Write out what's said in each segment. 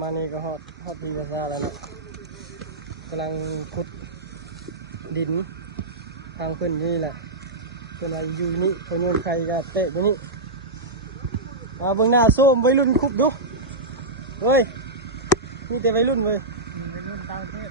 มานี่ก็ฮอดปีศาจแล้วเนาะกำลังขุดดินทางขึ้นนี่แหละเพิ่นว่าอยู่นี่เพิ่นโยนไข่ก็เตะตรงนี้มาเบิ่งหน้าโซ่วัยรุ่นขุดดูเฮ้ยนี่แต่วัยรุ่นเว้ยวัยรุ่นต่างประเทศ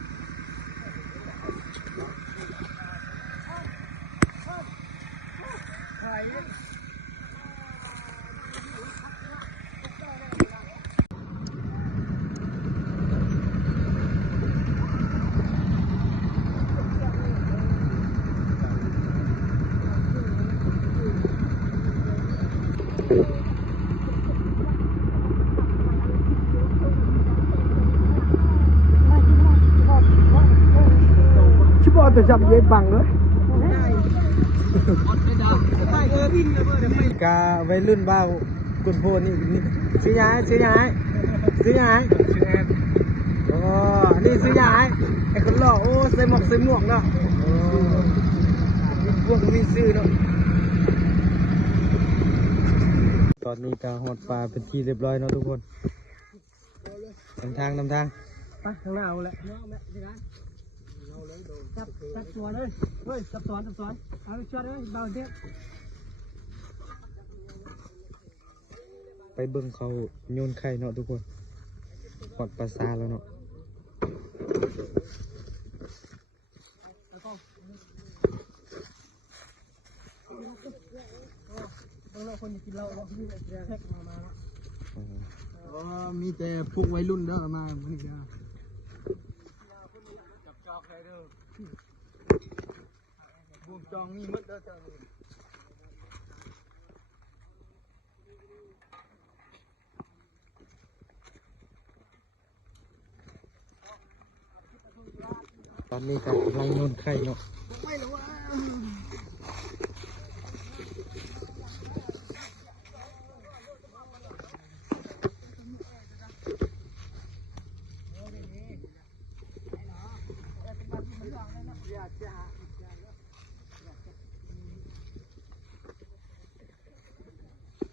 ชิบอจะจับเย็บบังเลยกาวัยรุ่นบ้ากุนโพนี่ซื้อยาซื้อยาซื้อยาซื้อแอนโอ้นี่ซื้อยาไอ้คนหล่อโอ้ใส่หมวกเนาะพวกมีซื้อเนาะตอนนี้การหดปลาเป็นที่เรียบร้อยเนาะทุกคนนำทางไปทางหน้าเอาแหละจับตัวเลยเฮ้ยจับสอนเอาไปช็อตเลยเบาเด็กไปเบิ่งเขาโยนไข่เนาะทุกคนหอดปลาซาแล้วเนาะคนกินเหล้าแล้วมีแท็กมาแล้วมีแต่พวกวัยรุ่นเด้อมาเหมือนกันจับจอกเลยเด้อบวงจองมีมัดเด้อจ้าตอนนี้ก็กำลังโยนไข่เนาะ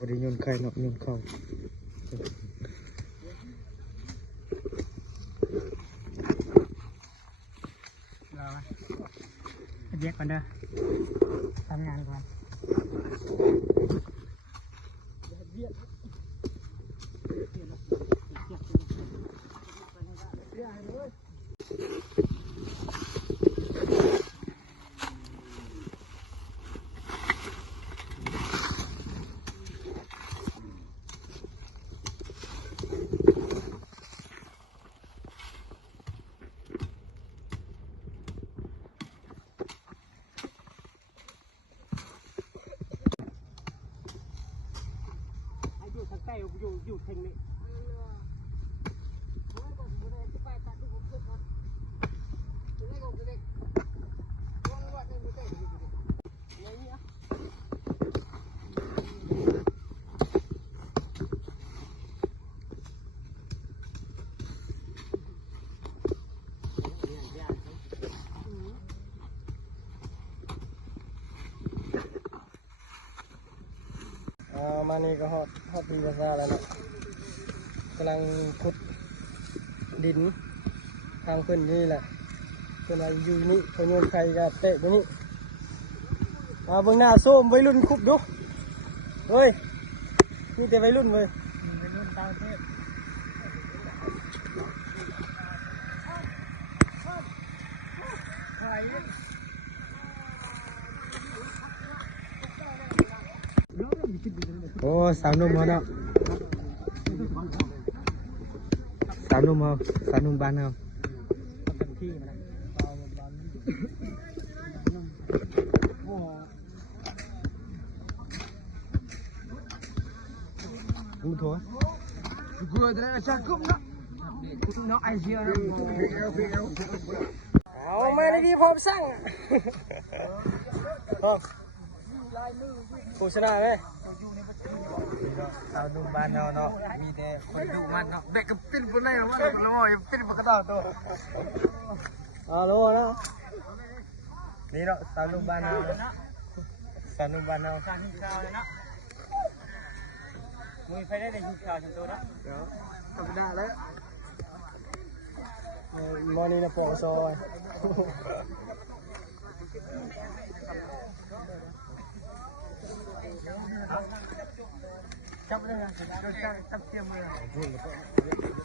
บริโยนไข่เนาะโยนเข้าเราเรียกก่อนเด้อทำงานก่อนอยู่เทงนี่มานี่ก็ฮอดปีศาจแล้วเนาะกำลังขุดดินทางขึ้นนี่แหละเพิ่นว่าอยู่นี่เพิ่นโยนไข่ก็เตะตรงนี้มาเบิ่งหน้าโซ่วัยรุ่นขุดดูเฮ้ยนี่แต่วัยรุ่นเว้ยวัยรุ่นต่างประเทศโอ้สาวนุ่มเขาเนาะสาวนุ่มบ้านเขาอู้ถั่วกูจะได้ชักกุ้งเนาะเนาะไอเชียนะเอามาในที่พร้อมสั่งโฆษณาเลยสาวนุ่มบ้านเราเนาะมีแต่คนดูมันเนาะเด็กกับปิ้นปุ่นเลยว่าละมอยปิ้นปากกระดาษตัวละมอยเนาะนี่เนาะสาวนุ่มบ้านเราสาวนุ่มบ้านเราการหิ้วข้าวเลยเนาะมือไฟได้ในหิ้วข้าวฉันตัวเนาะเดี๋ยวธรรมดาแล้ว มอนี่นะปอซอย จับเลยนะจับเทียมเลย